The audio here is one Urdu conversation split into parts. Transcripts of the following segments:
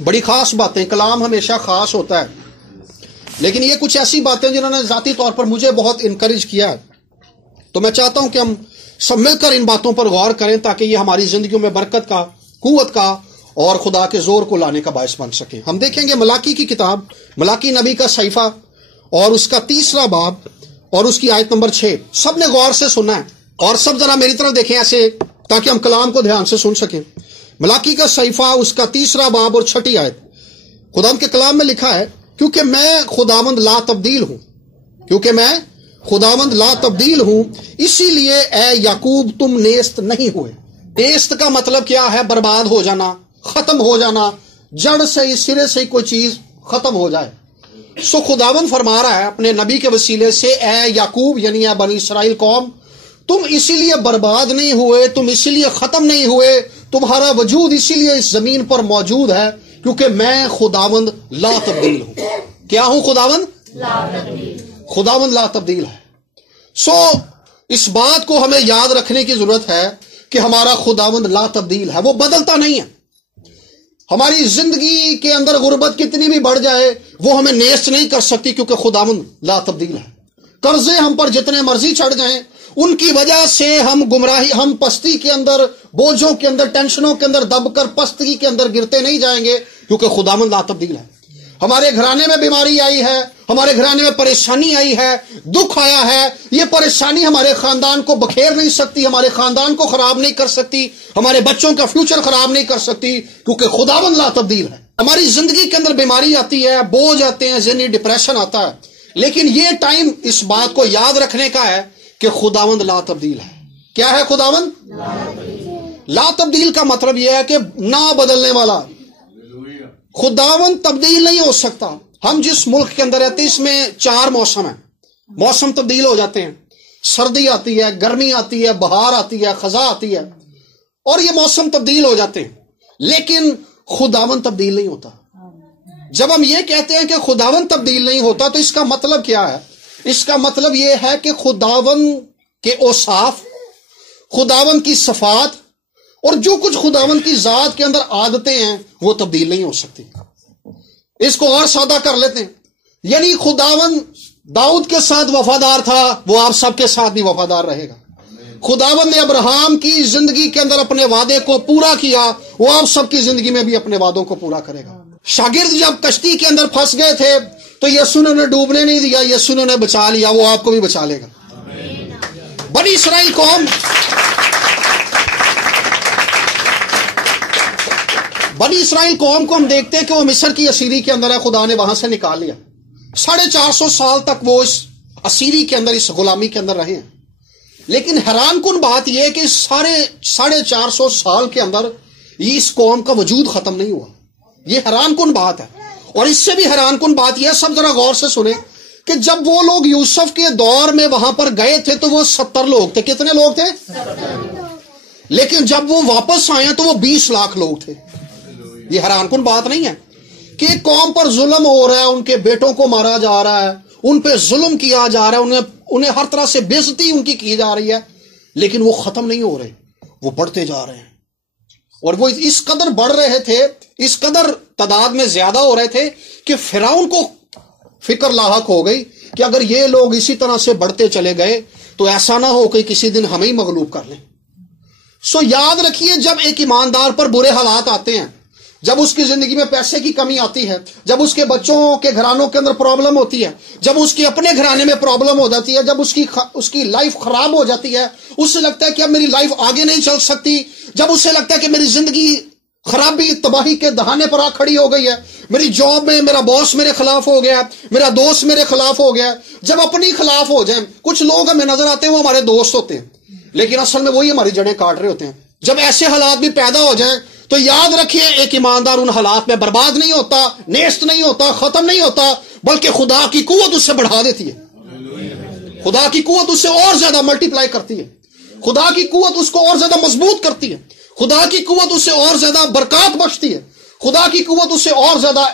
بڑی خاص باتیں. کلام ہمیشہ خاص ہوتا ہے، لیکن یہ کچھ ایسی باتیں جنہوں نے ذاتی طور پر مجھے بہت انکریج کیا ہے. تو میں چاہتا ہوں کہ ہم سب مل کر ان باتوں پر غور کریں تاکہ یہ ہماری زندگیوں میں برکت کا، قوت کا اور خدا کے زور کو لانے کا باعث بن سکیں. ہم دیکھیں گے ملاکی کی کتاب، ملاکی نبی کا صحیفہ اور اس کا 3 باب اور اس کی آیت نمبر 6. سب نے غور سے سننا ہے اور سب ذرا میری طرف دیکھیں ایسے تاکہ ہم کلام کو دھیان سے سن سکیں. ملاکی کا صحیفہ اس کا 3 باب اور 6 آیت. خداوند کے کلام میں لکھا ہے، کیونکہ میں خداوند لا تبدیل ہوں، کیونکہ میں خداوند لا تبدیل ہوں، اسی لیے اے یعقوب تم نیست نہیں ہوئے. نیست کا مطلب کیا ہے؟ برباد ہو جانا، ختم ہو جانا، جڑ سے سرے سے کوئی چیز ختم ہو جائے. سو خداوند فرما رہا ہے اپنے نبی کے وسیلے سے، اے یعقوب یعنی اے بنی اسرائیل قوم، تم اسی لیے برباد نہیں ہوئے، تم اسی لیے ختم نہیں ہوئے، تمہارا وجود اسی لیے اس زمین پر موجود ہے کیونکہ میں خداوند لا تبدیل ہوں. کیا ہوں؟ خداوند لا تبدیل. خداوند لا تبدیل ہے. سو اس بات کو ہمیں یاد رکھنے کی ضرورت ہے کہ ہمارا خداوند لا تبدیل ہے، وہ بدلتا نہیں ہے. ہماری زندگی کے اندر غربت کتنی بھی بڑھ جائے وہ ہمیں نیست نہیں کر سکتی کیونکہ خداوند لا تبدیل ہے. قرضے ہم پر جتنے مرضی چڑھ جائیں، ان کی وجہ سے ہم گمراہی، ہم پستی کے اندر، بوجھوں کے اندر، ٹینشنوں کے اندر دب کر پستگی کے اندر گرتے نہیں جائیں گے کیونکہ خداوند لا تبدیل ہے. ہمارے گھرانے میں بیماری آئی ہے، ہمارے گھرانے میں پریشانی آئی ہے، دکھ آیا ہے، یہ پریشانی ہمارے خاندان کو بکھیر نہیں سکتی، ہمارے خاندان کو خراب نہیں کر سکتی، ہمارے بچوں کا فیوچر خراب نہیں کر سکتی کیونکہ خداوند لا تبدیل ہے. ہماری زندگی کے اندر بیماری آتی ہے، بوجھ آتے ہیں، ذہنی ڈپریشن آتا ہے، لیکن یہ ٹائم اس بات کو یاد رکھنے کا ہے کہ خداوند لا تبدیل ہے. کیا ہے خداوند؟ لا تبدیل کا مطلب یہ ہے کہ نہ بدلنے والا. خداوند تبدیل نہیں ہو سکتا. ہم جس ملک کے اندر رہتے ہیں اس میں 4 موسم ہیں. موسم تبدیل ہو جاتے ہیں، سردی آتی ہے، گرمی آتی ہے، بہار آتی ہے، خزاں آتی ہے، اور یہ موسم تبدیل ہو جاتے ہیں، لیکن خداوند تبدیل نہیں ہوتا. جب ہم یہ کہتے ہیں کہ خداوند تبدیل نہیں ہوتا تو اس کا مطلب کیا ہے؟ اس کا مطلب یہ ہے کہ خداوند کے اوصاف، خداوند کی صفات اور جو کچھ خداوند کی ذات کے اندر عادتیں ہیں وہ تبدیل نہیں ہو سکتی. اس کو اور سادہ کر لیتے ہیں، یعنی خداوند داؤد کے ساتھ وفادار تھا، وہ آپ سب کے ساتھ بھی وفادار رہے گا. خداوند نے ابراہیم کی زندگی کے اندر اپنے وعدے کو پورا کیا، وہ آپ سب کی زندگی میں بھی اپنے وعدوں کو پورا کرے گا. شاگرد جب کشتی کے اندر پھنس گئے تھے تو یسوع نے انہیں ڈوبنے نہیں دیا، یسوع نے انہیں بچا لیا، وہ آپ کو بھی بچا لے گا. بنی اسرائیل قوم، بنی اسرائیل قوم کو ہم دیکھتے ہیں کہ وہ مصر کی اسیری کے اندر ہے، خدا نے وہاں سے نکال لیا. 450 سال تک وہ اس اسیری کے اندر، اس غلامی کے اندر رہے ہیں. لیکن حیران کن بات یہ ہے کہ سارے 450 سال کے اندر یہ اس قوم کا وجود ختم نہیں ہوا. یہ حیران کن بات ہے. اور اس سے بھی حیران کن بات یہ ہے، سب ذرا غور سے سنیں، کہ جب وہ لوگ یوسف کے دور میں وہاں پر گئے تھے تو وہ 70 لوگ تھے. کتنے لوگ تھے؟ 70. لیکن جب وہ واپس آئے تو وہ 20 لاکھ لوگ تھے. یہ حیران کن بات نہیں ہے کہ ایک قوم پر ظلم ہو رہا ہے، ان کے بیٹوں کو مارا جا رہا ہے، ان پہ ظلم کیا جا رہا ہے، انہیں ہر طرح سے بے عزتی ان کی جا رہی ہے، لیکن وہ ختم نہیں ہو رہے، وہ بڑھتے جا رہے ہیں. اور وہ اس قدر بڑھ رہے تھے، اس قدر تعداد میں زیادہ ہو رہے تھے کہ فرعون کو فکر لاحق ہو گئی کہ اگر یہ لوگ اسی طرح سے بڑھتے چلے گئے تو ایسا نہ ہو کہ کسی دن ہمیں ہی مغلوب کر لیں. سو یاد رکھیے، جب ایک ایماندار پر برے حالات آتے ہیں، جب اس کی زندگی میں پیسے کی کمی آتی ہے، جب اس کے بچوں کے گھرانوں کے اندر پرابلم ہوتی ہے، جب اس کے اپنے گھرانے میں پرابلم ہو جاتی ہے، جب اس کی لائف خراب ہو جاتی ہے، اس سے لگتا ہے کہ اب میری لائف آگے نہیں چل سکتی، جب اسے لگتا ہے کہ میری زندگی خرابی، تباہی کے دہانے پر آ کھڑی ہو گئی ہے، میری جاب میں میرا باس میرے خلاف ہو گیا، میرا دوست میرے خلاف ہو گیا، جب اپنی خلاف ہو جائیں. کچھ لوگ ہمیں نظر آتے ہیں وہ ہمارے دوست ہوتے ہیں، لیکن اصل میں وہی ہماری جڑیں کاٹ رہے ہوتے ہیں. جب ایسے حالات بھی پیدا ہو جائیں تو یاد رکھیے، ایک ایماندار ان حالات میں برباد نہیں ہوتا، نیست نہیں ہوتا، ختم نہیں ہوتا، بلکہ خدا کی قوت اسے بڑھا دیتی ہے. خدا کی قوت اسے اور زیادہ ملٹیپلائی کرتی ہے، خدا کی قوت اس کو اور زیادہ مضبوط کرتی ہے، خدا کی قوت اسے اور زیادہ برکات بخشتی ہے، خدا کی قوت اسے اور زیادہ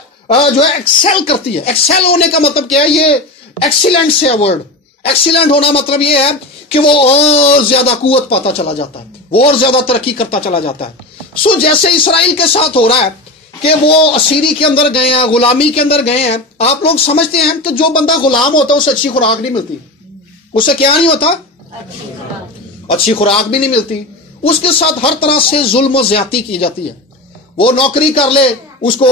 جو ہے ایکسل کرتی ہے. ایکسل ہونے کا مطلب کیا ہے؟ یہ ایکسیلنٹ سے ہے ورڈ. ایکسیلنٹ ہونا مطلب یہ ہے کہ وہ اور زیادہ قوت پاتا چلا جاتا ہے، وہ اور زیادہ ترقی کرتا چلا جاتا ہے. سو جیسے اسرائیل کے ساتھ ہو رہا ہے کہ وہ اسیری کے اندر گئے ہیں, غلامی کے اندر گئے ہیں. آپ لوگ سمجھتے ہیں کہ جو بندہ غلام ہوتا ہے اسے اچھی خوراک نہیں ملتی. اسے کیا نہیں ہوتا؟ اچھی خوراک بھی نہیں ملتی. اس کے ساتھ ہر طرح سے ظلم و زیادتی کی جاتی ہے. وہ نوکری کر لے اس کو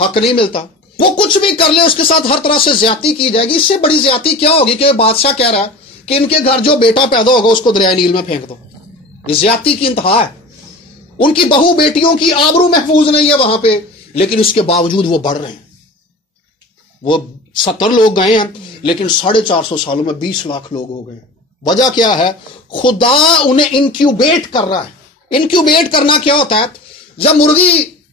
حق نہیں ملتا, وہ کچھ بھی کر لے اس کے ساتھ ہر طرح سے زیادتی کی جائے گی. اس سے بڑی زیادتی کیا ہوگی کہ بادشاہ کہہ رہا ہے کہ ان کے گھر جو بیٹا پیدا ہوگا اس کو دریائے نیل میں پھینک دو. یہ زیادتی کی انتہا ہے. ان کی بہو بیٹیوں کی آبرو محفوظ نہیں ہے وہاں پہ, لیکن اس کے باوجود وہ بڑھ رہے ہیں. وہ 70 لوگ گئے ہیں لیکن 450 سالوں میں 20 لاکھ لوگ ہو گئے. وجہ کیا ہے؟ خدا انہیں انکیوبیٹ کر رہا ہے. انکیوبیٹ کرنا کیا ہوتا ہے؟ جب مرغی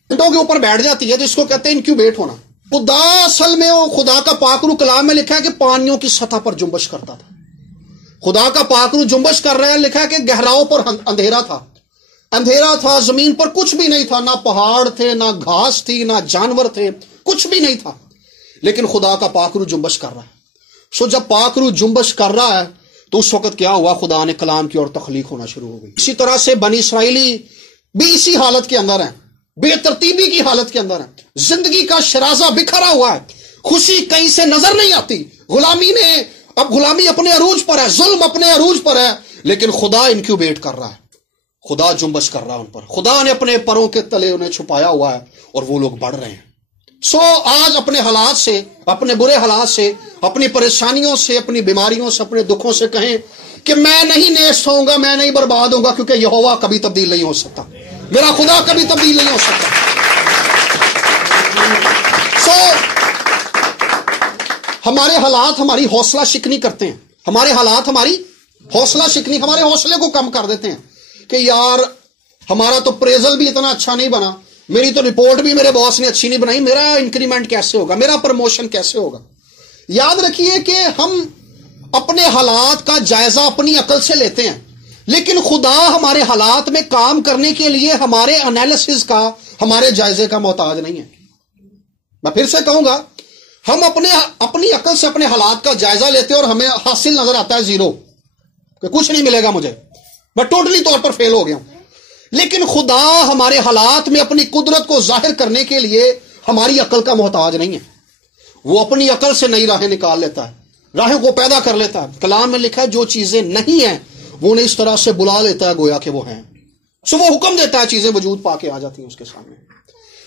انڈوں کے اوپر بیٹھ جاتی ہے تو اس کو کہتے ہیں انکیوبیٹ ہونا. خدا اصل میں خدا کا پاک روح کلام میں لکھا ہے کہ پانیوں کی سطح پر جنبش کرتا تھا. خدا کا پاک روح جنبش کر رہا ہے. لکھا ہے کہ گہراؤں پر اندھیرا تھا, اندھیرا تھا, زمین پر کچھ بھی نہیں تھا, نہ پہاڑ تھے, نہ گھاس تھی, نہ جانور تھے, کچھ بھی نہیں تھا. لیکن خدا کا پاک روح جنبش کر رہا ہے. سو جب پاک روح جنبش کر رہا ہے تو اس وقت کیا ہوا؟ خدا نے کلام کی اور تخلیق ہونا شروع ہو گئی. اسی طرح سے بنی اسرائیلی بھی اسی حالت کے اندر ہیں, بے ترتیبی کی حالت کے اندر ہیں. زندگی کا شرازہ بکھرا ہوا ہے, خوشی کہیں سے نظر نہیں آتی. غلامی اپنے عروج پر ہے, ظلم اپنے عروج پر ہے, لیکن خدا انکیوبیٹ کر رہا ہے. خدا جنبش کر رہا ہے ان پر. خدا نے اپنے پروں کے تلے انہیں چھپایا ہوا ہے اور وہ لوگ بڑھ رہے ہیں. سو آج اپنے حالات سے, اپنے برے حالات سے, اپنی پریشانیوں سے, اپنی بیماریوں سے, اپنے دکھوں سے کہیں کہ میں نہیں نیست ہوں گا, میں نہیں برباد ہوں گا, کیونکہ یہوہ کبھی تبدیل نہیں ہو سکتا, میرا خدا کبھی تبدیل نہیں ہو سکتا. سو ہمارے حالات ہماری حوصلہ شکنی کرتے ہیں. ہمارے حالات ہماری حوصلہ شکنی, ہمارے حوصلے کو کم کر دیتے ہیں کہ یار ہمارا تو پریزل بھی اتنا اچھا نہیں بنا, میری تو رپورٹ بھی میرے باس نے اچھی نہیں بنائی, میرا انکریمنٹ کیسے ہوگا, میرا پروموشن کیسے ہوگا. یاد رکھیے کہ ہم اپنے حالات کا جائزہ اپنی عقل سے لیتے ہیں, لیکن خدا ہمارے حالات میں کام کرنے کے لیے ہمارے انالیسس کا, ہمارے جائزے کا محتاج نہیں ہے. میں پھر سے کہوں گا, ہم اپنی عقل سے اپنے حالات کا جائزہ لیتے ہیں اور ہمیں حاصل نظر آتا ہے 0, کہ کچھ نہیں ملے گا مجھے, میں ٹوٹلی طور پر فیل ہو گیا ہوں. لیکن خدا ہمارے حالات میں اپنی قدرت کو ظاہر کرنے کے لیے ہماری عقل کا محتاج نہیں ہے. وہ اپنی عقل سے نئی راہیں نکال لیتا ہے, راہیں کو پیدا کر لیتا ہے. کلام میں لکھا ہے جو چیزیں نہیں ہیں وہ انہیں اس طرح سے بلا لیتا ہے گویا کہ وہ ہیں. سو وہ حکم دیتا ہے, چیزیں وجود پا کے آ جاتی ہیں اس کے سامنے.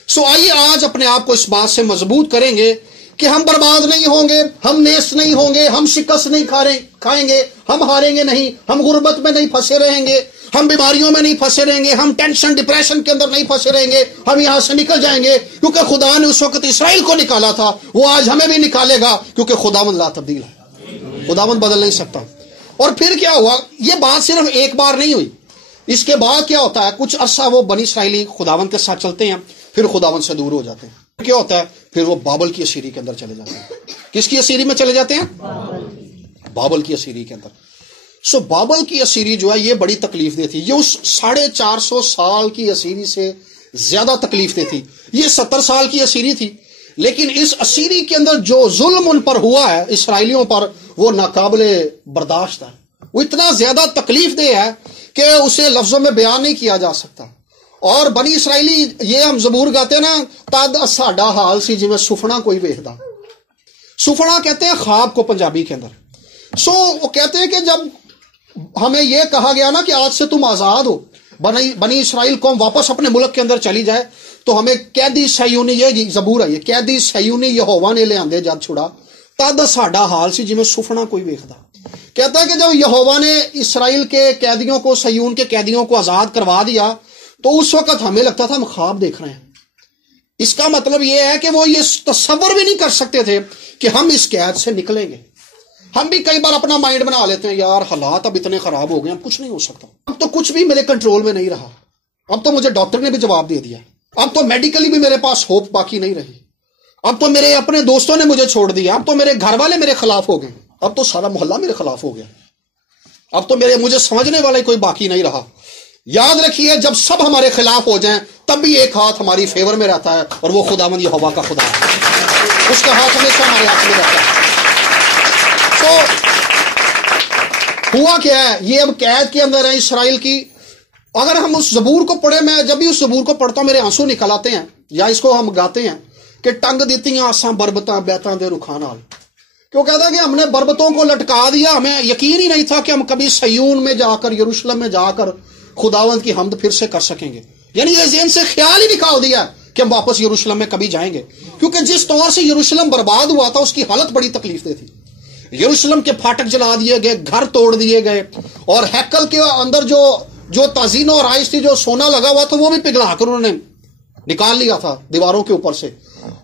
سو آئیے آج اپنے آپ کو اس بات سے مضبوط کریں گے کہ ہم برباد نہیں ہوں گے, ہم نیست نہیں ہوں گے, ہم شکست نہیں کھائیں گے, ہم ہاریں گے نہیں, ہم غربت میں نہیں پھنسے رہیں گے, ہم بیماریوں میں نہیں پھنسے رہیں گے, ہم ٹینشن ڈپریشن کے اندر نہیں پھنسے رہیں گے, ہم یہاں سے نکل جائیں گے, کیونکہ خدا نے اس وقت اسرائیل کو نکالا تھا, وہ آج ہمیں بھی نکالے گا, کیونکہ خداوند لا تبدیل ہے, خداوند بدل نہیں سکتا. اور پھر کیا ہوا؟ یہ بات صرف ایک بار نہیں ہوئی. اس کے بعد کیا ہوتا ہے؟ کچھ عرصہ وہ بنی اسرائیلی خداوند کے ساتھ چلتے ہیں, پھر خداوند سے دور ہو جاتے ہیں. کیا ہوتا ہے؟ پھر وہ بابل کی اسیری کے اندر چلے جاتے ہیں. کس کی اسیری میں چلے جاتے ہیں؟ بابل کی اسیری کے اندر. سو بابل کی اسیری جو ہے یہ بڑی تکلیف دہ تھی. یہ اس 450 سال کی اسیری سے زیادہ تکلیف دہ تھی. یہ 70 سال کی اسیری تھی, لیکن اس اسیری کے اندر جو ظلم ان پر ہوا ہے اسرائیلیوں پر, وہ ناقابل برداشت ہے. وہ اتنا زیادہ تکلیف دہ ہے کہ اسے لفظوں میں بیان نہیں کیا جا سکتا. اور بنی اسرائیلی, یہ ہم زبور گاتے ہیں نا, تد ساڈا حال سی جی میں سفنا کوئی ویکھدا. سفنا کہتے ہیں خواب کو پنجابی کے اندر. سو وہ کہتے ہیں کہ جب ہمیں یہ کہا گیا نا کہ آج سے تم آزاد ہو, بنی اسرائیل قوم واپس اپنے ملک کے اندر چلی جائے, تو ہمیں قیدی صہیونی, یہ زبور ہے, یہ قیدی صہیونی یہوہ نے لے آندے جد چھڑا, تد ساڈا حال سی جی میں سفنا کوئی ویکھدا. کہتا ہے کہ جب یہوہ نے اسرائیل کے قیدیوں کو, صہیون کے قیدیوں کو آزاد کروا دیا, تو اس وقت ہمیں لگتا تھا ہم خواب دیکھ رہے ہیں. اس کا مطلب یہ ہے کہ وہ یہ تصور بھی نہیں کر سکتے تھے کہ ہم اس قید سے نکلیں گے. ہم بھی کئی بار اپنا مائنڈ بنا لیتے ہیں, یار حالات اب اتنے خراب ہو گئے, اب کچھ نہیں ہو سکتا, اب تو کچھ بھی میرے کنٹرول میں نہیں رہا, اب تو مجھے ڈاکٹر نے بھی جواب دے دیا, اب تو میڈیکلی بھی میرے پاس ہوپ باقی نہیں رہی, اب تو میرے اپنے دوستوں نے مجھے چھوڑ دیا, اب تو میرے گھر والے میرے خلاف ہو گئے, اب تو سارا محلہ میرے خلاف ہو گیا, اب تو مجھے سمجھنے والے کوئی باقی نہیں رہا. یاد رکھیے, جب سب ہمارے خلاف ہو جائیں تب بھی ایک ہاتھ ہماری فیور میں رہتا ہے, اور وہ خداوند یہوہ کا خدا ہے, اس کا ہاتھ ہمیشہ ہمارے ہاتھ میں رہتا ہے. تو ہوا کیا ہے, یہ اب قید کے اندر ہے اسرائیل کی. اگر ہم اس زبور کو پڑھیں, میں جب بھی اس زبور کو پڑھتا ہوں میرے آنسو نکل آتے ہیں, یا اس کو ہم گاتے ہیں کہ ٹنگ دیتی آساں بربتاں بیتاں دے رکھاں نال، کہ وہ کہتا ہے کہ ہم نے بربتوں کو لٹکا دیا، ہمیں یقین ہی نہیں تھا کہ ہم کبھی سیون میں جا کر، یروشلم میں جا کر خداوند کی حمد پھر سے کر سکیں گے. یعنی یہ ذہن سے خیال ہی نکال دیا کہ ہم واپس یروشلم میں کبھی جائیں گے، کیونکہ جس طور سے یروشلم برباد ہوا تھا اس کی حالت بڑی تکلیف دہ تھی. یروشلم کے پھاٹک جلا دیے گئے، گھر توڑ دیے گئے، اور ہیکل کے اندر جو تزئین و آرائش تھی، جو سونا لگا ہوا تھا، وہ بھی پگھلا کر انہوں نے نکال لیا تھا دیواروں کے اوپر سے،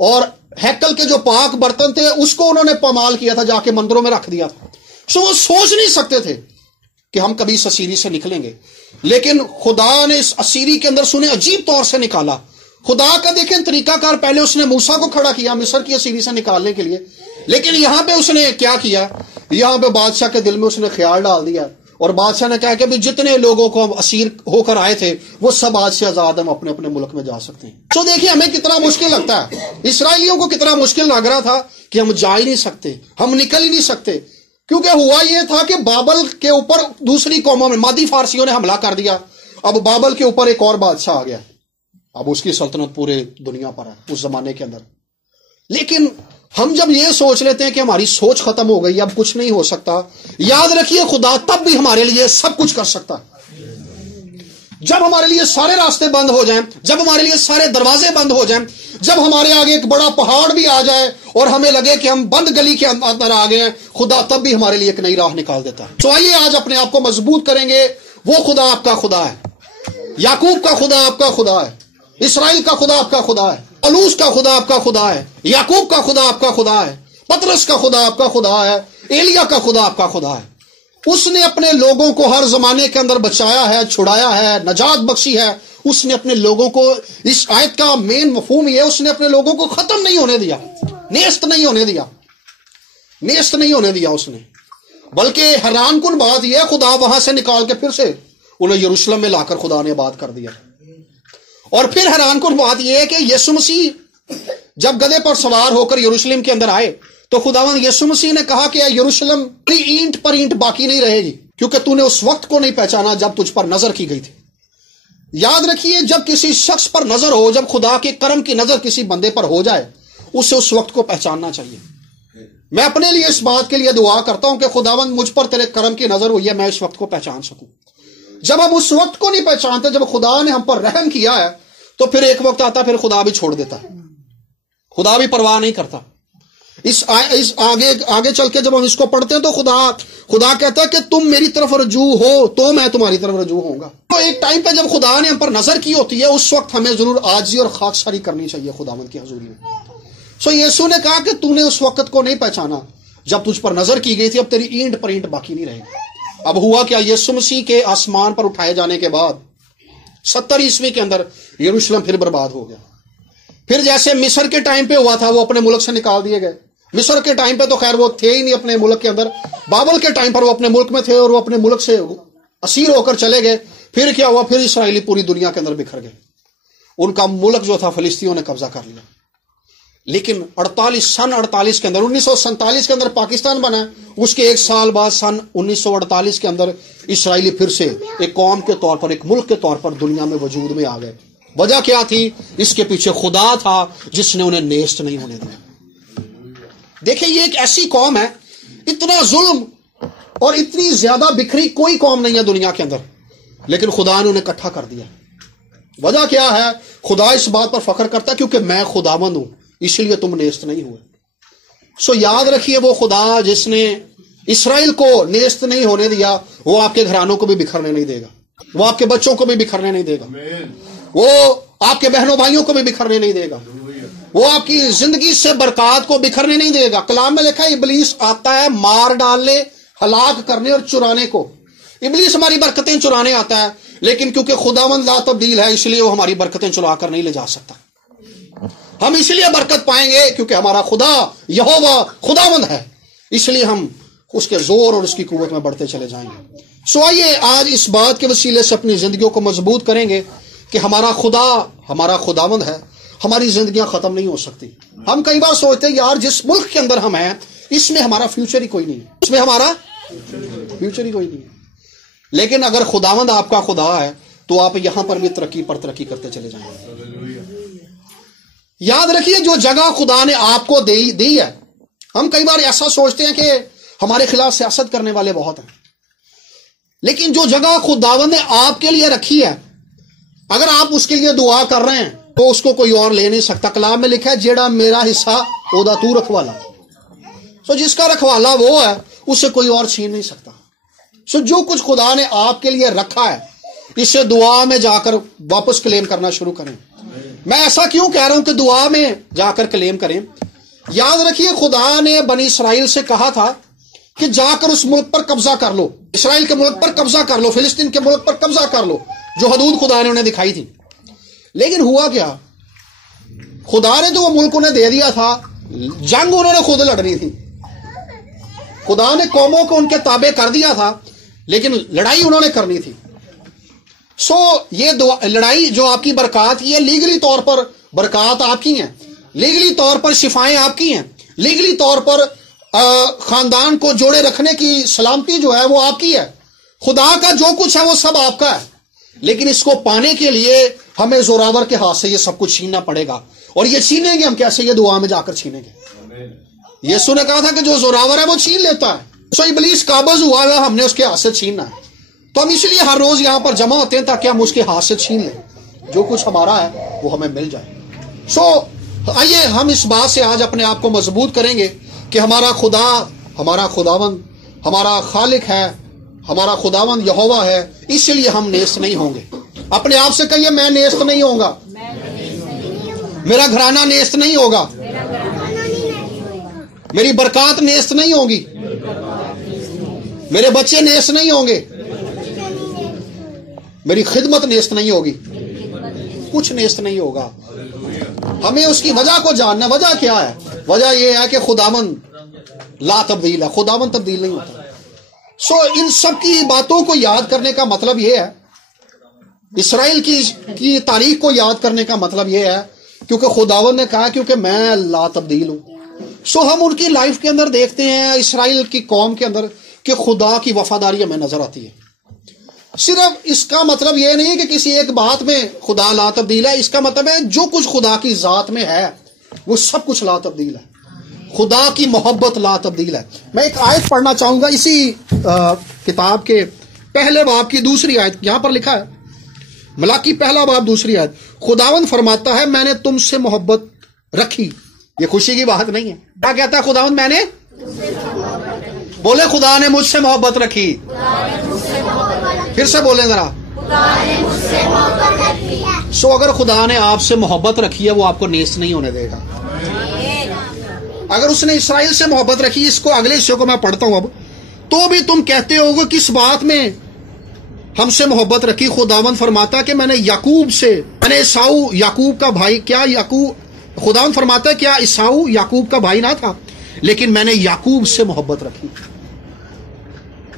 اور ہیکل کے جو پاک برتن تھے اس کو انہوں نے پامال کیا تھا، جا کے مندروں میں رکھ دیا تھا. سو وہ سوچ نہیں سکتے تھے کہ ہم کبھی اس اسیری سے نکلیں گے، لیکن خدا نے اس اسیری کے اندر سنے عجیب طور سے نکالا. خدا کا دیکھیں طریقہ کار، پہلے اس نے موسیٰ کو کھڑا کیا مصر کی اسیری سے نکالنے کے لیے، لیکن یہاں پہ اس نے کیا کیا، یہاں پہ بادشاہ کے دل میں اس نے خیال ڈال دیا، اور بادشاہ نے کہا کہ جتنے لوگوں کو ہم اسیر ہو کر آئے تھے وہ سب آج سے آزاد ہم اپنے اپنے ملک میں جا سکتے ہیں. تو دیکھیں ہمیں کتنا مشکل لگتا ہے، اسرائیلیوں کو کتنا مشکل لگ رہا تھا کہ ہم جا ہی نہیں سکتے، ہم نکل ہی نہیں سکتے، کیونکہ ہوا یہ تھا کہ بابل کے اوپر دوسری قوموں میں مادی فارسیوں نے حملہ کر دیا. اب بابل کے اوپر ایک اور بادشاہ آ گیا، اب اس کی سلطنت پورے دنیا پر ہے اس زمانے کے اندر. لیکن ہم جب یہ سوچ لیتے ہیں کہ ہماری سوچ ختم ہو گئی، اب کچھ نہیں ہو سکتا، یاد رکھیے خدا تب بھی ہمارے لیے سب کچھ کر سکتا ہے. جب ہمارے لیے سارے راستے بند ہو جائیں، جب ہمارے لیے سارے دروازے بند ہو جائیں، جب ہمارے آگے ایک بڑا پہاڑ بھی آ جائے اور ہمیں لگے کہ ہم بند گلی کے اندر آ گئے ہیں، خدا تب بھی ہمارے لیے ایک نئی راہ نکال دیتا ہے. تو آئیے آج اپنے آپ کو مضبوط کریں گے. وہ خدا آپ کا خدا ہے، یعقوب کا خدا آپ کا خدا ہے، اسرائیل کا خدا آپ کا خدا ہے، پولوس کا خدا آپ کا خدا ہے، یعقوب کا خدا آپ کا خدا ہے، پطرس کا خدا آپ کا خدا ہے، ایلیا کا خدا آپ کا خدا ہے. اس نے اپنے لوگوں کو ہر زمانے کے اندر بچایا ہے، چھڑایا ہے، نجات بخشی ہے. اس نے اپنے لوگوں کو، اس آیت کا مین مفہوم یہ ہے، اس نے اپنے لوگوں کو ختم نہیں ہونے دیا، نیست نہیں ہونے دیا، نیست نہیں ہونے دیا اس نے. بلکہ حیران کن بات یہ ہے، خدا وہاں سے نکال کے پھر سے انہیں یروشلم میں لا کر خدا نے آباد کر دیا. اور پھر حیران کن بات یہ ہے کہ یسوع مسیح جب گدھے پر سوار ہو کر یروشلم کے اندر آئے تو خداوند یسوع مسیح نے کہا کہ یروشلم اینٹ پر اینٹ باقی نہیں رہے گی، کیونکہ تو نے اس وقت کو نہیں پہچانا جب تجھ پر نظر کی گئی تھی. یاد رکھیے جب کسی شخص پر نظر ہو، جب خدا کے کرم کی نظر کسی بندے پر ہو جائے، اسے اس وقت کو پہچاننا چاہیے. میں اپنے لیے اس بات کے لیے دعا کرتا ہوں کہ خداوند مجھ پر تیرے کرم کی نظر ہوئی ہے، میں اس وقت کو پہچان سکوں. جب ہم اس وقت کو نہیں پہچانتے، جب خدا نے ہم پر رحم کیا ہے، تو پھر ایک وقت آتا پھر خدا بھی چھوڑ دیتا ہے، خدا بھی پرواہ نہیں کرتا. اس آگے چل کے جب ہم اس کو پڑھتے ہیں تو خدا کہتا ہے کہ تم میری طرف رجوع ہو تو میں تمہاری طرف رجوع ہوں گا. تو ایک ٹائم پہ جب خدا نے ہم پر نظر کی ہوتی ہے، اس وقت ہمیں ضرور عاجزی اور خاکساری کرنی چاہیے خداوند کی حضوری میں. سو یسوع نے کہا کہ تو نے اس وقت کو نہیں پہچانا جب تجھ پر نظر کی گئی تھی، اب تیری اینٹ پر اینٹ باقی نہیں رہے گی. اب ہوا کیا، یسوع مسیح کے آسمان پر اٹھائے جانے کے بعد 70 عیسوی کے اندر یروشلم پھر برباد ہو گیا. پھر جیسے مصر کے ٹائم پہ ہوا تھا، وہ اپنے ملک سے نکال دیے گئے. مصر کے ٹائم پہ تو خیر وہ تھے ہی نہیں اپنے ملک کے اندر، بابل کے ٹائم پر وہ اپنے ملک میں تھے اور وہ اپنے ملک سے اسیر ہو کر چلے گئے. پھر کیا ہوا، پھر اسرائیلی پوری دنیا کے اندر بکھر گئے، ان کا ملک جو تھا فلسطینیوں نے قبضہ کر لیا. لیکن 48 کے اندر 1947 کے اندر پاکستان بنا، اس کے ایک سال بعد سن 1948 کے اندر اسرائیلی پھر سے ایک قوم کے طور پر، ایک ملک کے طور پر دنیا میں وجود میں آ گئے. وجہ کیا تھی؟ اس کے پیچھے خدا تھا جس نے انہیں نیست نہیں ہونے دیا. دیکھیں یہ ایک ایسی قوم ہے، اتنا ظلم اور اتنی زیادہ بکھری کوئی قوم نہیں ہے دنیا کے اندر، لیکن خدا نے انہیں اکٹھا کر دیا. وجہ کیا ہے؟ خدا اس بات پر فخر کرتا ہے کیونکہ میں خداوند ہوں، اس لیے تم نیست نہیں ہوئے. سو یاد رکھیے وہ خدا جس نے اسرائیل کو نیست نہیں ہونے دیا، وہ آپ کے گھرانوں کو بھی بکھرنے نہیں دے گا، وہ آپ کے بچوں کو بھی بکھرنے نہیں دے گا، وہ آپ کے بہنوں بھائیوں کو بھی بکھرنے نہیں دے گا، وہ آپ کی زندگی سے برکات کو بکھرنے نہیں دے گا. کلام میں لکھا ہے ابلیس آتا ہے مار ڈالنے، ہلاک کرنے اور چرانے کو. ابلیس ہماری برکتیں چرانے آتا ہے، لیکن کیونکہ خداوند لا تبدیل ہے اس لیے وہ ہماری برکتیں چرا کر نہیں لے جا سکتا. ہم اس لیے برکت پائیں گے کیونکہ ہمارا خدا یہوہ خداوند ہے، اس لیے ہم اس کے زور اور اس کی قوت میں بڑھتے چلے جائیں گے. سو آئیے آج اس بات کے وسیلے سے اپنی زندگیوں کو مضبوط کریں گے کہ ہمارا خدا ہمارا خداوند ہے، ہماری زندگیاں ختم نہیں ہو سکتی. ہم کئی بار سوچتے ہیں یار جس ملک کے اندر ہم ہیں اس میں ہمارا فیوچر ہی کوئی نہیں ہے، اس میں ہمارا فیوچر ہی کوئی نہیں ہے. لیکن اگر خداوند آپ کا خدا ہے تو آپ یہاں پر بھی ترقی پر ترقی کرتے چلے جائیں گے. یاد رکھیے جو جگہ خدا نے آپ کو دی ہے، ہم کئی بار ایسا سوچتے ہیں کہ ہمارے خلاف سیاست کرنے والے بہت ہیں، لیکن جو جگہ خداوند نے آپ کے لیے رکھی ہے، اگر آپ اس کے لیے دعا کر رہے ہیں تو اس کو کوئی اور لے نہیں سکتا۔ کلام میں لکھا ہے جیڑا میرا حصہ اودا تو رکھوالا، سو جس کا رکھوالا وہ ہے اسے کوئی اور چھین نہیں سکتا۔ سو جو کچھ خدا نے آپ کے لیے رکھا ہے اسے دعا میں جا کر واپس کلیم کرنا شروع کریں۔ میں ایسا کیوں کہہ رہا ہوں کہ دعا میں جا کر کلیم کریں؟ یاد رکھیے خدا نے بنی اسرائیل سے کہا تھا کہ جا کر اس ملک پر قبضہ کر لو، اسرائیل کے ملک پر قبضہ کر لو، فلسطین کے ملک پر قبضہ کر لو، جو حدود خدا نے انہیں دکھائی تھی۔ لیکن ہوا کیا؟ خدا نے تو وہ ملک انہیں دے دیا تھا، جنگ انہوں نے خود لڑنی تھی۔ خدا نے قوموں کو ان کے تابع کر دیا تھا، لیکن لڑائی انہوں نے کرنی تھی۔ سو یہ لڑائی جو آپ کی برکات، یہ لیگلی طور پر برکات آپ کی ہیں، لیگلی طور پر شفائیں آپ کی ہیں، لیگلی طور پر خاندان کو جوڑے رکھنے کی سلامتی جو ہے وہ آپ کی ہے۔ خدا کا جو کچھ ہے وہ سب آپ کا ہے، لیکن اس کو پانے کے لیے ہمیں زوراور کے ہاتھ سے یہ سب کچھ چھیننا پڑے گا۔ اور یہ چھینیں گے ہم کیسے؟ یہ دعا میں جا کر چھینیں گے۔ یسوع نے کہا تھا کہ جو زوراور ہے وہ چھین لیتا ہے، سو ابلیس قابض ہوا ہے، ہم نے اس کے ہاتھ سے چھیننا ہے۔ تو ہم اس لیے ہر روز یہاں پر جمع ہوتے ہیں تاکہ ہم اس کے ہاتھ سے چھین لیں، جو کچھ ہمارا ہے وہ ہمیں مل جائے۔ سو آئیے ہم اس بات سے آج اپنے آپ کو مضبوط کریں گے کہ ہمارا خدا، ہمارا خداوند، ہمارا خالق ہے، ہمارا خداوند یہوہ ہے، اس لیے ہم نیست نہیں ہوں گے۔ اپنے آپ سے کہیے میں نیست نہیں ہوں گا، میرا گھرانہ نیست نہیں ہوگا، میری برکات نیست نہیں ہوگی، میرے بچے نیست نہیں ہوں گے، میری خدمت نیست نہیں ہوگی، کچھ نیست نہیں ہوگا۔ ہمیں اس کی وجہ کو جاننا۔ وجہ کیا ہے؟ وجہ یہ ہے کہ خداوند لا تبدیل ہے، خداوند تبدیل نہیں ہوتا۔ سو ان سب کی باتوں کو یاد کرنے کا مطلب یہ ہے، اسرائیل کی تاریخ کو یاد کرنے کا مطلب یہ ہے، کیونکہ خداوند نے کہا کیونکہ میں لا تبدیل ہوں۔ سو ہم ان کی لائف کے اندر دیکھتے ہیں، اسرائیل کی قوم کے اندر، کہ خدا کی وفاداری ہمیں نظر آتی ہے۔ صرف اس کا مطلب یہ نہیں کہ کسی ایک بات میں خدا لا تبدیل ہے، اس کا مطلب ہے جو کچھ خدا کی ذات میں ہے وہ سب کچھ لا تبدیل ہے۔ خدا کی محبت لا تبدیل ہے۔ میں ایک آیت پڑھنا چاہوں گا اسی کتاب کے پہلے باب کی دوسری آیت، یہاں پر لکھا ہے ملاکی پہلا باب دوسری آیت، خداوند فرماتا ہے میں نے تم سے محبت رکھی۔ یہ خوشی کی بات نہیں ہے۔ کیا کہتا ہے خداوند؟ میں نے، بولے خدا نے مجھ سے محبت رکھی۔ پھر سے بولیں ذرا۔ سو اگر خدا نے آپ سے محبت رکھی ہے وہ آپ کو نیست نہیں ہونے دے گا۔ اگر اس نے اسرائیل سے محبت رکھی، اس کو اگلے حصے کو میں پڑھتا ہوں اب، تو بھی تم کہتے ہو گے کس بات میں ہم سے محبت رکھی؟ خداوند فرماتا ہے کہ میں نے یعقوب سے، میں نے عیساؤ یعقوب کا بھائی، کیا یعقوب، خداوند فرماتا ہے کیا عیساؤ یعقوب کا بھائی نہ تھا؟ لیکن میں نے یعقوب سے محبت رکھی۔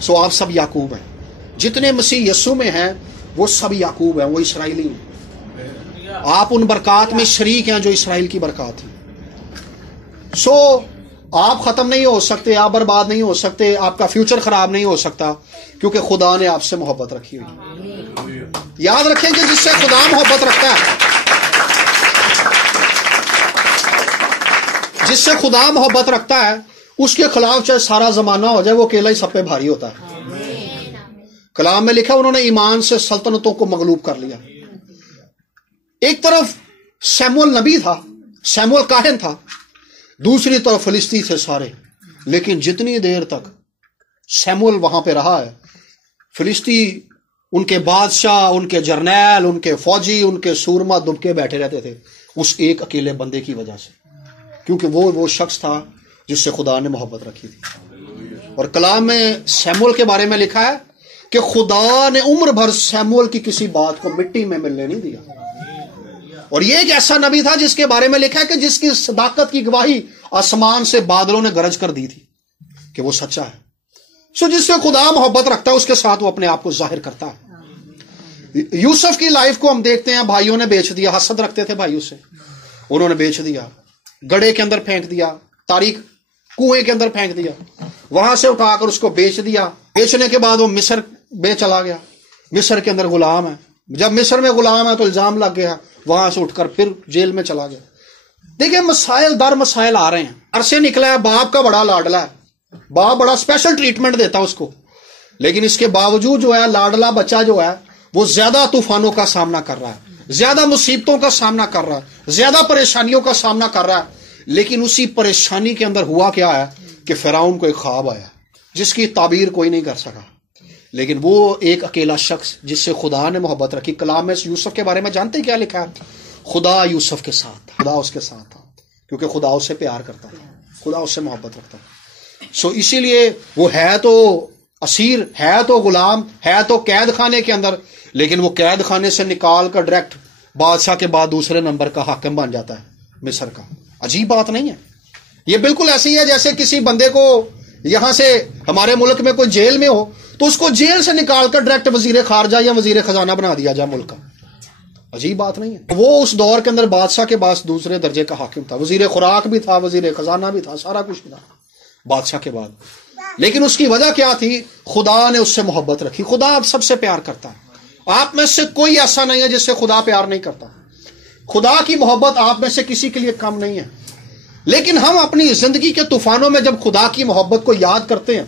سو آپ سب یعقوب ہیں، جتنے مسیح یسوع میں ہیں وہ سب یعقوب ہیں، وہ اسرائیلی ہیں۔ آپ ان برکات میں شریک ہیں جو اسرائیل کی برکات ہیں۔ سو آپ ختم نہیں ہو سکتے، آپ برباد نہیں ہو سکتے، آپ کا فیوچر خراب نہیں ہو سکتا، کیونکہ خدا نے آپ سے محبت رکھی ہوئی۔ یاد رکھیں کہ جس سے خدا محبت رکھتا ہے، جس سے خدا محبت رکھتا ہے، اس کے خلاف چاہے سارا زمانہ ہو جائے وہ اکیلا ہی سب پہ بھاری ہوتا ہے۔ کلام میں لکھا انہوں نے ایمان سے سلطنتوں کو مغلوب کر لیا۔ ایک طرف سیموئیل نبی تھا، سیموئیل کاہن تھا، دوسری طرف فلسطین تھے سارے، لیکن جتنی دیر تک سیموئیل وہاں پہ رہا ہے، فلسطین، ان کے بادشاہ، ان کے جرنیل، ان کے فوجی، ان کے سورما دبکے بیٹھے رہتے تھے اس ایک اکیلے بندے کی وجہ سے، کیونکہ وہ شخص تھا جس سے خدا نے محبت رکھی تھی۔ اور کلام میں سیموئیل کے بارے میں لکھا ہے کہ خدا نے عمر بھر سیموئیل کی کسی بات کو مٹی میں ملنے نہیں دیا۔ اور یہ ایک ایسا نبی تھا جس کے بارے میں لکھا ہے کہ جس کی صداقت کی گواہی آسمان سے بادلوں نے گرج کر دی تھی کہ وہ سچا ہے۔ سو جس سے خدا محبت رکھتا ہے اس کے ساتھ وہ اپنے آپ کو ظاہر کرتا ہے۔ یوسف کی لائف کو ہم دیکھتے ہیں، بھائیوں نے بیچ دیا، حسد رکھتے تھے بھائیوں سے، انہوں نے بیچ دیا، گڑھے کے اندر پھینک دیا، تاریخ کنویں کے اندر پھینک دیا، وہاں سے اٹھا کر اس کو بیچ دیا۔ بیچنے کے بعد وہ مصر میں چلا گیا، مصر کے اندر غلام ہے۔ جب مصر میں غلام ہے تو الزام لگ گیا، وہاں سے اٹھ کر پھر جیل میں چلا گیا۔ دیکھیں مسائل در مسائل آ رہے ہیں. عرصے نکلا ہے باپ کا بڑا لاڈلا ہے, باپ بڑا اسپیشل ٹریٹمنٹ دیتا ہے اس کو, لیکن اس کے باوجود جو ہے لاڈلا بچہ جو ہے وہ زیادہ طوفانوں کا سامنا کر رہا ہے, زیادہ مصیبتوں کا سامنا کر رہا ہے, زیادہ پریشانیوں کا سامنا کر رہا ہے. لیکن اسی پریشانی کے اندر ہوا کیا ہے کہ فرعون کو ایک خواب آیا جس کی تعبیر کوئی نہیں کر سکا, لیکن وہ ایک اکیلا شخص جس سے خدا نے محبت رکھی. کلام میں یوسف کے بارے میں جانتے کیا لکھا ہے؟ خدا یوسف کے ساتھ, خدا اس کے ساتھ تھا کیونکہ خدا اس سے پیار کرتا تھا, خدا اس سے محبت رکھتا تھا. سو اسی لیے وہ ہے تو اسیر, ہے تو غلام, ہے تو قید خانے کے اندر, لیکن وہ قید خانے سے نکال کر ڈائریکٹ بادشاہ کے بعد دوسرے نمبر کا حاکم بن جاتا ہے مصر کا. عجیب بات نہیں ہے؟ یہ بالکل ایسی ہے جیسے کسی بندے کو یہاں سے ہمارے ملک میں کوئی جیل میں ہو تو اس کو جیل سے نکال کر ڈائریکٹ وزیر خارجہ یا وزیر خزانہ بنا دیا جائے ملک کا. عجیب بات نہیں ہے؟ وہ اس دور کے اندر بادشاہ کے پاس دوسرے درجے کا حاکم تھا, وزیر خوراک بھی تھا, وزیر خزانہ بھی تھا, سارا کچھ بھی تھا بادشاہ کے بعد. لیکن اس کی وجہ کیا تھی؟ خدا نے اس سے محبت رکھی. خدا آپ سب سے پیار کرتا ہے. آپ میں سے کوئی ایسا نہیں ہے جس سے خدا پیار نہیں کرتا. خدا کی محبت آپ میں سے کسی کے لیے کم نہیں ہے. لیکن ہم اپنی زندگی کے طوفانوں میں جب خدا کی محبت کو یاد کرتے ہیں,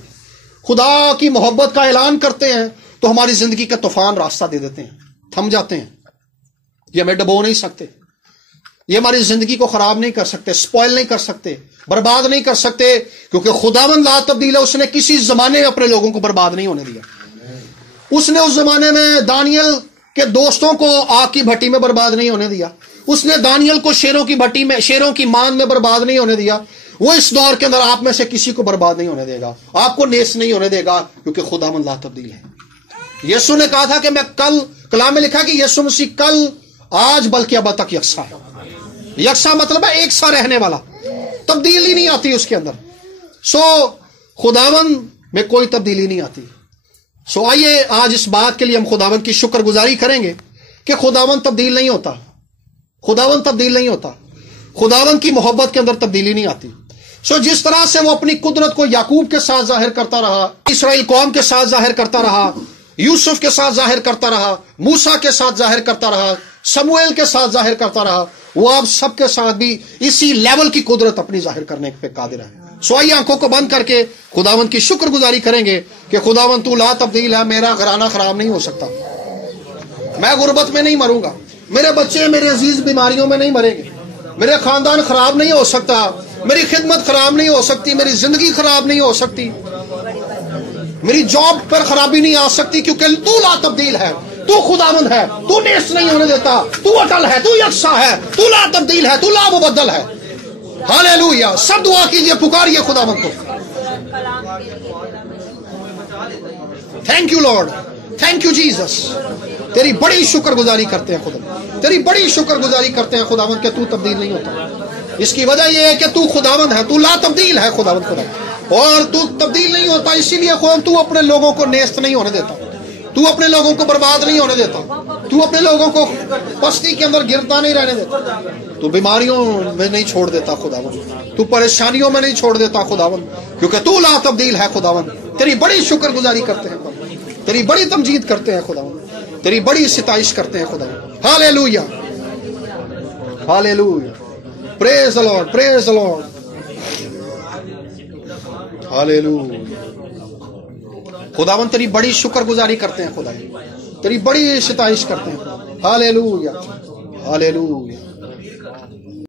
خدا کی محبت کا اعلان کرتے ہیں, تو ہماری زندگی کے طوفان راستہ دے دیتے ہیں, تھم جاتے ہیں. یہ ہمیں ڈبو نہیں سکتے, یہ ہماری زندگی کو خراب نہیں کر سکتے, سپوائل نہیں کر سکتے, برباد نہیں کر سکتے, کیونکہ خداوند لا تبدیل ہے. اس نے کسی زمانے میں اپنے لوگوں کو برباد نہیں ہونے دیا. اس نے اس زمانے میں دانیل کے دوستوں کو آگ کی بھٹی میں برباد نہیں ہونے دیا. اس نے دانیل کو شیروں کی بھٹی میں, شیروں کی مان میں برباد نہیں ہونے دیا. وہ اس دور کے اندر آپ میں سے کسی کو برباد نہیں ہونے دے گا, آپ کو نیست نہیں ہونے دے گا, کیونکہ خداوند لا تبدیل ہے. یسوع نے کہا تھا کہ میں کل, کلام میں لکھا کہ یسوع مسیح کل, آج, بلکہ اب تک یکساں ہے. یکساں مطلب ہے ایک سا رہنے والا, تبدیلی نہیں آتی اس کے اندر. سو خداوند میں کوئی تبدیلی نہیں آتی. سو آئیے آج اس بات کے لیے ہم خداوند کی شکر گزاری کریں گے کہ خداوند تبدیل نہیں ہوتا, خداوند تبدیل نہیں ہوتا, خداوند کی محبت کے اندر تبدیلی نہیں آتی. سو جس طرح سے وہ اپنی قدرت کو یعقوب کے ساتھ ظاہر کرتا رہا, اسرائیل قوم کے ساتھ ظاہر کرتا رہا, یوسف کے ساتھ ظاہر کرتا رہا, موسیٰ کے ساتھ ظاہر کرتا رہا, سموئیل کے ساتھ ظاہر کرتا رہا, وہ آپ سب کے ساتھ بھی اسی لیول کی قدرت اپنی ظاہر کرنے پہ قادر ہے. سو آئیے آنکھوں کو بند کر کے خداوند کی شکر گزاری کریں گے کہ خداوند تو لا تبدیل ہے. میرا گھرانہ خراب نہیں ہو سکتا, میں غربت میں نہیں مروں گا, میرے بچے میرے عزیز بیماریوں میں نہیں مریں گے, میرے خاندان خراب نہیں ہو سکتا, میری خدمت خراب نہیں ہو سکتی, میری زندگی خراب نہیں ہو سکتی, میری جاب پر خرابی نہیں آ سکتی, کیونکہ تو لا تبدیل ہے, تو خداوند ہے, تو نیست نہیں ہونے دیتا, تو اٹل ہے, تو یکساں ہے, تو لا تبدیل ہے, تو لا مبدل ہے. ہاللیلویا. سب دعا کیجئے, پکاریے خداوند کو. Thank you lord, thank you Jesus. تیری بڑی شکر گزاری کرتے ہیں خدا, تیری بڑی شکر گزاری کرتے ہیں خداوند کہ تو تبدیل نہیں ہوتا. اس کی وجہ یہ ہے کہ تو خداوند ہے, تو لا تبدیل ہے خداوند خدا, اور تو تبدیل نہیں ہوتا. اسی لیے تو اپنے لوگوں کو نیست نہیں ہونے دیتا, تو اپنے لوگوں کو برباد نہیں ہونے دیتا, تو اپنے لوگوں کو پستی کے اندر گرتا نہیں رہنے دیتا, تو بیماریوں میں نہیں چھوڑ دیتا خداوند, تو پریشانیوں میں نہیں چھوڑ دیتا خداوند, کیونکہ تو لا تبدیل ہے خداوند. تیری بڑی شکر گزاری کرتے ہیں, تیری بڑی تمجید کرتے ہیں خداوند, تیری بڑی ستائش کرتے ہیں خداوند. ہاللیلویا, ہاللیلویا. پریز دی لارڈ, پریز دی لارڈ. ہاللیلویا. خداوند تیری بڑی شکر گزاری کرتے ہیں خدا, تیری بڑی ستائش کرتے ہیں. ہاللیلویا, ہاللیلویا.